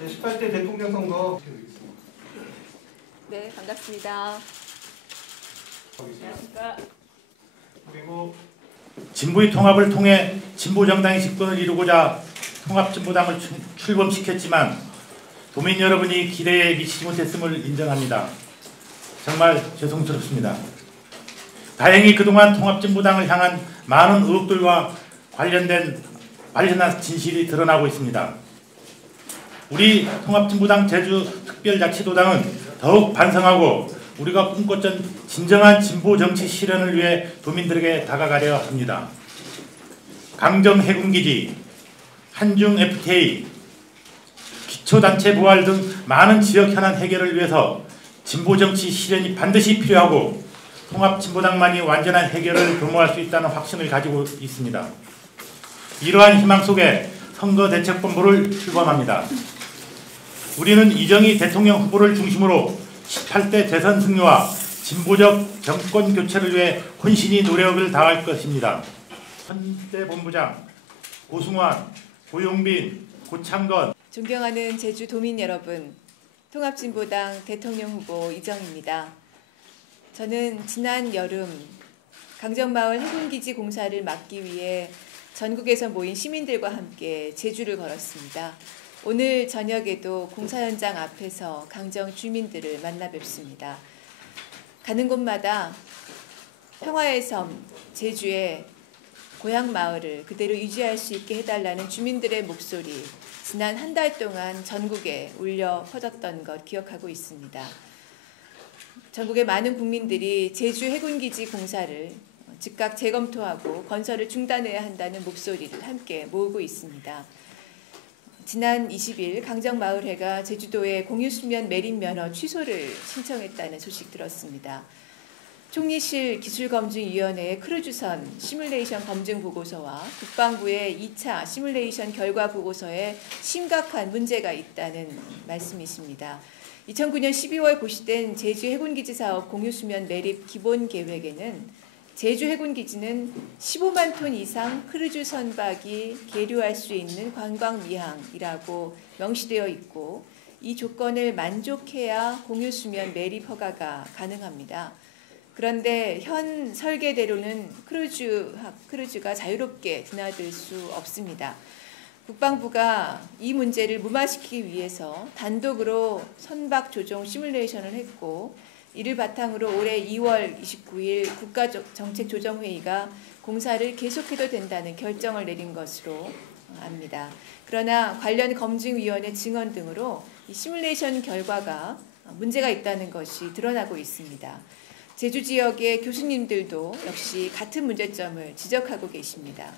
제18대 대통령 선거. 네, 반갑습니다. 안녕하십니까. 그리고 진보의 통합을 통해 진보정당의 집권을 이루고자 통합진보당을 출범시켰지만 도민 여러분이 기대에 미치지 못했음을 인정합니다. 정말 죄송스럽습니다. 다행히 그동안 통합진보당을 향한 많은 의혹들과 관련한 진실이 드러나고 있습니다. 우리 통합진보당 제주특별자치도당은 더욱 반성하고 우리가 꿈꿨던 진정한 진보 정치 실현을 위해 도민들에게 다가가려 합니다. 강정 해군기지, 한중 FTA, 기초단체 부활 등 많은 지역 현안 해결을 위해서 진보 정치 실현이 반드시 필요하고 통합진보당만이 완전한 해결을 도모할 수 있다는 확신을 가지고 있습니다. 이러한 희망 속에 선거대책본부를 출범합니다. 우리는 이정희 대통령 후보를 중심으로 18대 대선 승리와 진보적 정권 교체를 위해 혼신이 노력을 다할 것입니다. 현대 본부장 고승환, 고용빈, 고창건. 존경하는 제주 도민 여러분, 통합진보당 대통령 후보 이정희입니다. 저는 지난 여름 강정마을 해군기지 공사를 막기 위해 전국에서 모인 시민들과 함께 제주를 걸었습니다. 오늘 저녁에도 공사 현장 앞에서 강정 주민들을 만나 뵙습니다. 가는 곳마다 평화의 섬 제주의 고향 마을을 그대로 유지할 수 있게 해달라는 주민들의 목소리, 지난 한 달 동안 전국에 울려 퍼졌던 것 기억하고 있습니다. 전국의 많은 국민들이 제주 해군기지 공사를 즉각 재검토하고 건설을 중단해야 한다는 목소리를 함께 모으고 있습니다. 지난 20일 강정마을회가 제주도의 공유수면 매립 면허 취소를 신청했다는 소식 들었습니다. 총리실 기술검증위원회의 크루즈선 시뮬레이션 검증 보고서와 국방부의 2차 시뮬레이션 결과 보고서에 심각한 문제가 있다는 말씀이십니다. 2009년 12월 고시된 제주 해군기지 사업 공유수면 매립 기본계획에는 제주 해군기지는 15만 톤 이상 크루즈 선박이 계류할 수 있는 관광미항이라고 명시되어 있고 이 조건을 만족해야 공유수면 매립 허가가 가능합니다. 그런데 현 설계대로는 크루즈가 자유롭게 드나들 수 없습니다. 국방부가 이 문제를 무마시키기 위해서 단독으로 선박 조종 시뮬레이션을 했고 이를 바탕으로 올해 2월 29일 국가정책조정회의가 공사를 계속해도 된다는 결정을 내린 것으로 압니다. 그러나 관련 검증위원회 증언 등으로 이 시뮬레이션 결과가 문제가 있다는 것이 드러나고 있습니다. 제주 지역의 교수님들도 역시 같은 문제점을 지적하고 계십니다.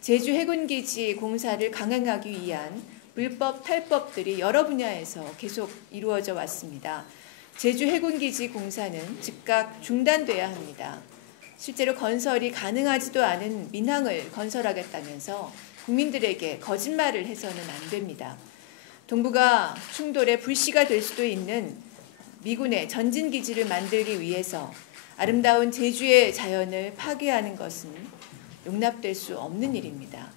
제주 해군기지 공사를 강행하기 위한 불법 탈법들이 여러 분야에서 계속 이루어져 왔습니다. 제주 해군기지 공사는 즉각 중단돼야 합니다. 실제로 건설이 가능하지도 않은 민항을 건설하겠다면서 국민들에게 거짓말을 해서는 안 됩니다. 동북아 충돌의 불씨가 될 수도 있는 미군의 전진기지를 만들기 위해서 아름다운 제주의 자연을 파괴하는 것은 용납될 수 없는 일입니다.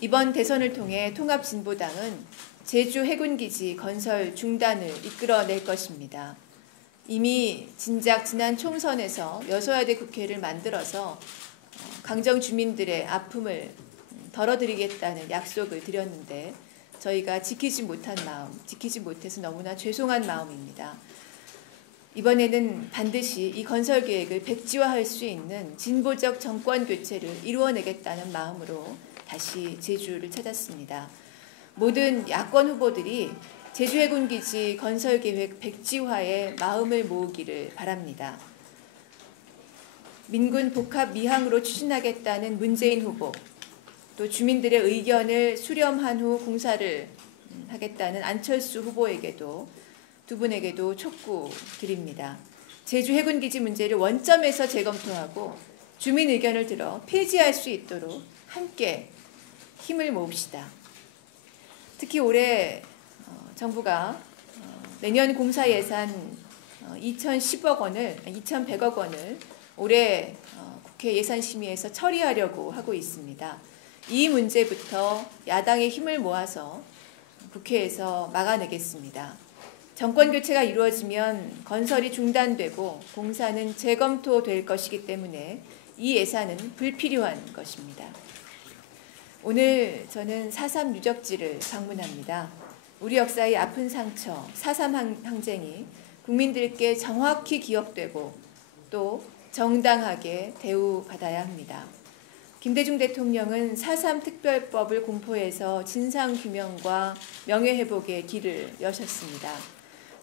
이번 대선을 통해 통합진보당은 제주 해군기지 건설 중단을 이끌어낼 것입니다. 이미 진작 지난 총선에서 여소야대 국회를 만들어서 강정 주민들의 아픔을 덜어드리겠다는 약속을 드렸는데 저희가 지키지 못해서 너무나 죄송한 마음입니다. 이번에는 반드시 이 건설 계획을 백지화할 수 있는 진보적 정권 교체를 이루어내겠다는 마음으로 다시 제주를 찾았습니다. 모든 야권 후보들이 제주 해군기지 건설 계획 백지화에 마음을 모으기를 바랍니다. 민군 복합 미항으로 추진하겠다는 문재인 후보, 또 주민들의 의견을 수렴한 후 공사를 하겠다는 안철수 후보에게도 두 분에게도 촉구드립니다. 제주 해군기지 문제를 원점에서 재검토하고 주민 의견을 들어 폐지할 수 있도록 함께 힘을 모읍시다. 특히 올해 정부가 내년 공사 예산 2,100억 원을 올해 국회 예산심의에서 처리하려고 하고 있습니다. 이 문제부터 야당의 힘을 모아서 국회에서 막아내겠습니다. 정권 교체가 이루어지면 건설이 중단되고 공사는 재검토될 것이기 때문에 이 예산은 불필요한 것입니다. 오늘 저는 4.3 유적지를 방문합니다. 우리 역사의 아픈 상처, 4.3 항쟁이 국민들께 정확히 기억되고 또 정당하게 대우받아야 합니다. 김대중 대통령은 4.3 특별법을 공포해서 진상규명과 명예회복의 길을 여셨습니다.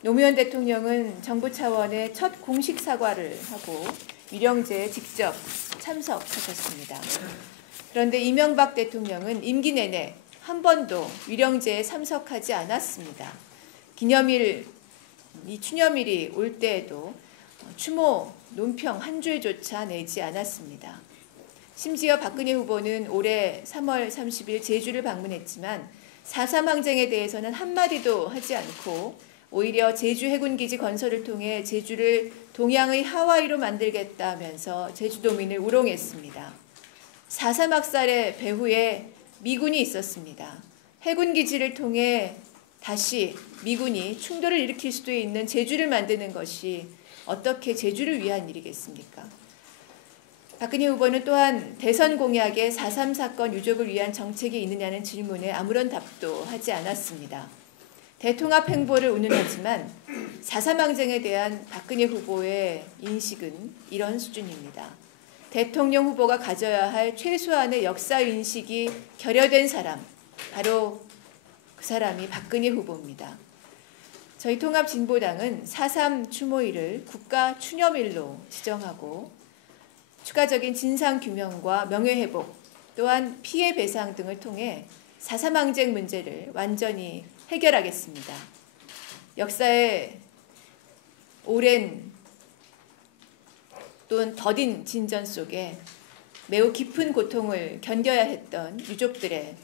노무현 대통령은 정부 차원의 첫 공식 사과를 하고 위령제에 직접 참석하셨습니다. 그런데 이명박 대통령은 임기 내내 한 번도 위령제에 참석하지 않았습니다. 기념일, 이 추념일이 올 때에도 추모, 논평 한 줄조차 내지 않았습니다. 심지어 박근혜 후보는 올해 3월 30일 제주를 방문했지만 4.3 항쟁에 대해서는 한마디도 하지 않고 오히려 제주 해군기지 건설을 통해 제주를 동양의 하와이로 만들겠다면서 제주도민을 우롱했습니다. 4.3 학살의 배후에 미군이 있었습니다. 해군기지를 통해 다시 미군이 충돌을 일으킬 수도 있는 제주를 만드는 것이 어떻게 제주를 위한 일이겠습니까? 박근혜 후보는 또한 대선 공약에 4.3 사건 유족을 위한 정책이 있느냐는 질문에 아무런 답도 하지 않았습니다. 대통합 행보를 운운하지만 4.3 항쟁에 대한 박근혜 후보의 인식은 이런 수준입니다. 대통령 후보가 가져야 할 최소한의 역사인식이 결여된 사람, 바로 그 사람이 박근혜 후보입니다. 저희 통합진보당은 4.3 추모일을 국가 추념일로 지정하고 추가적인 진상규명과 명예회복 또한 피해 배상 등을 통해 4.3 항쟁 문제를 완전히 해결하겠습니다. 역사의 오랜 또는 더딘 진전 속에 매우 깊은 고통을 견뎌야 했던 유족들의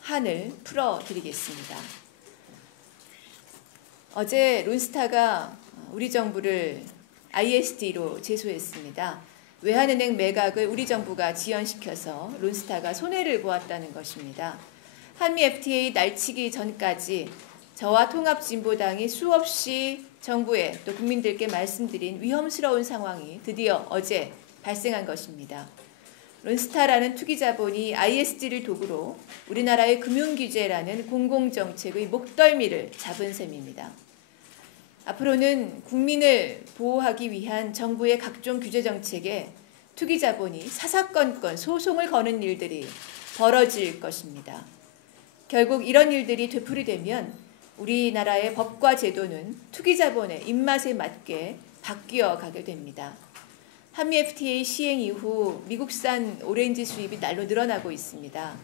한을 풀어드리겠습니다. 어제 론스타가 우리 정부를 ISD로 제소했습니다. 외환은행 매각을 우리 정부가 지연시켜서 론스타가 손해를 보았다는 것입니다. 한미 FTA 날치기 전까지 저와 통합진보당이 수없이 정부에 또 국민들께 말씀드린 위험스러운 상황이 드디어 어제 발생한 것입니다. 론스타라는 투기자본이 ISD를 도구로 우리나라의 금융규제라는 공공정책의 목덜미를 잡은 셈입니다. 앞으로는 국민을 보호하기 위한 정부의 각종 규제정책에 투기자본이 사사건건 소송을 거는 일들이 벌어질 것입니다. 결국 이런 일들이 되풀이되면 우리나라의 법과 제도는 투기자본의 입맛에 맞게 바뀌어 가게 됩니다. 한미 FTA 시행 이후 미국산 오렌지 수입이 날로 늘어나고 있습니다.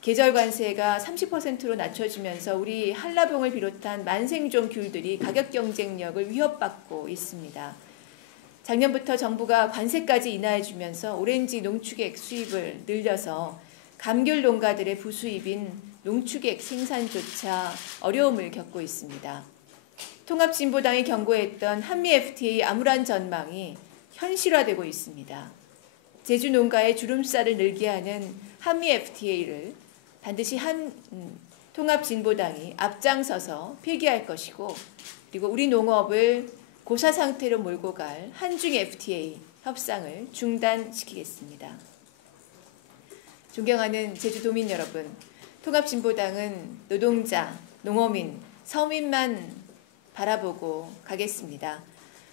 계절 관세가 30%로 낮춰지면서 우리 한라봉을 비롯한 만생종 귤들이 가격 경쟁력을 위협받고 있습니다. 작년부터 정부가 관세까지 인하해주면서 오렌지 농축액 수입을 늘려서 감귤 농가들의 부수입인 농축액 생산조차 어려움을 겪고 있습니다. 통합진보당이 경고했던 한미 FTA 암울한 전망이 현실화되고 있습니다. 제주 농가의 주름살을 늘게 하는 한미 FTA를 반드시 통합진보당이 앞장서서 폐기할 것이고 그리고 우리 농업을 고사 상태로 몰고 갈 한중 FTA 협상을 중단시키겠습니다. 존경하는 제주도민 여러분, 통합진보당은 노동자, 농어민, 서민만 바라보고 가겠습니다.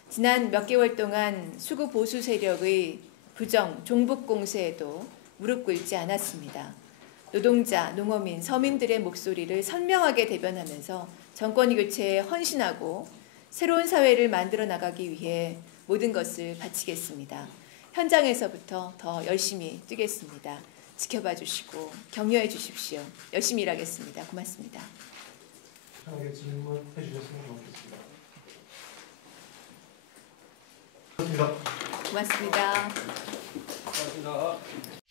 지난 몇 개월 동안 수구 보수 세력의 부정, 종북 공세에도 무릎 꿇지 않았습니다. 노동자, 농어민, 서민들의 목소리를 선명하게 대변하면서 정권 교체에 헌신하고 새로운 사회를 만들어 나가기 위해 모든 것을 바치겠습니다. 현장에서부터 더 열심히 뛰겠습니다. 지켜봐 주시고 격려해 주십시오. 열심히 일하겠습니다. 고맙습니다. 편하게 질문해 주셨으면 좋겠습니다. 고맙습니다. 고맙습니다. 고맙습니다.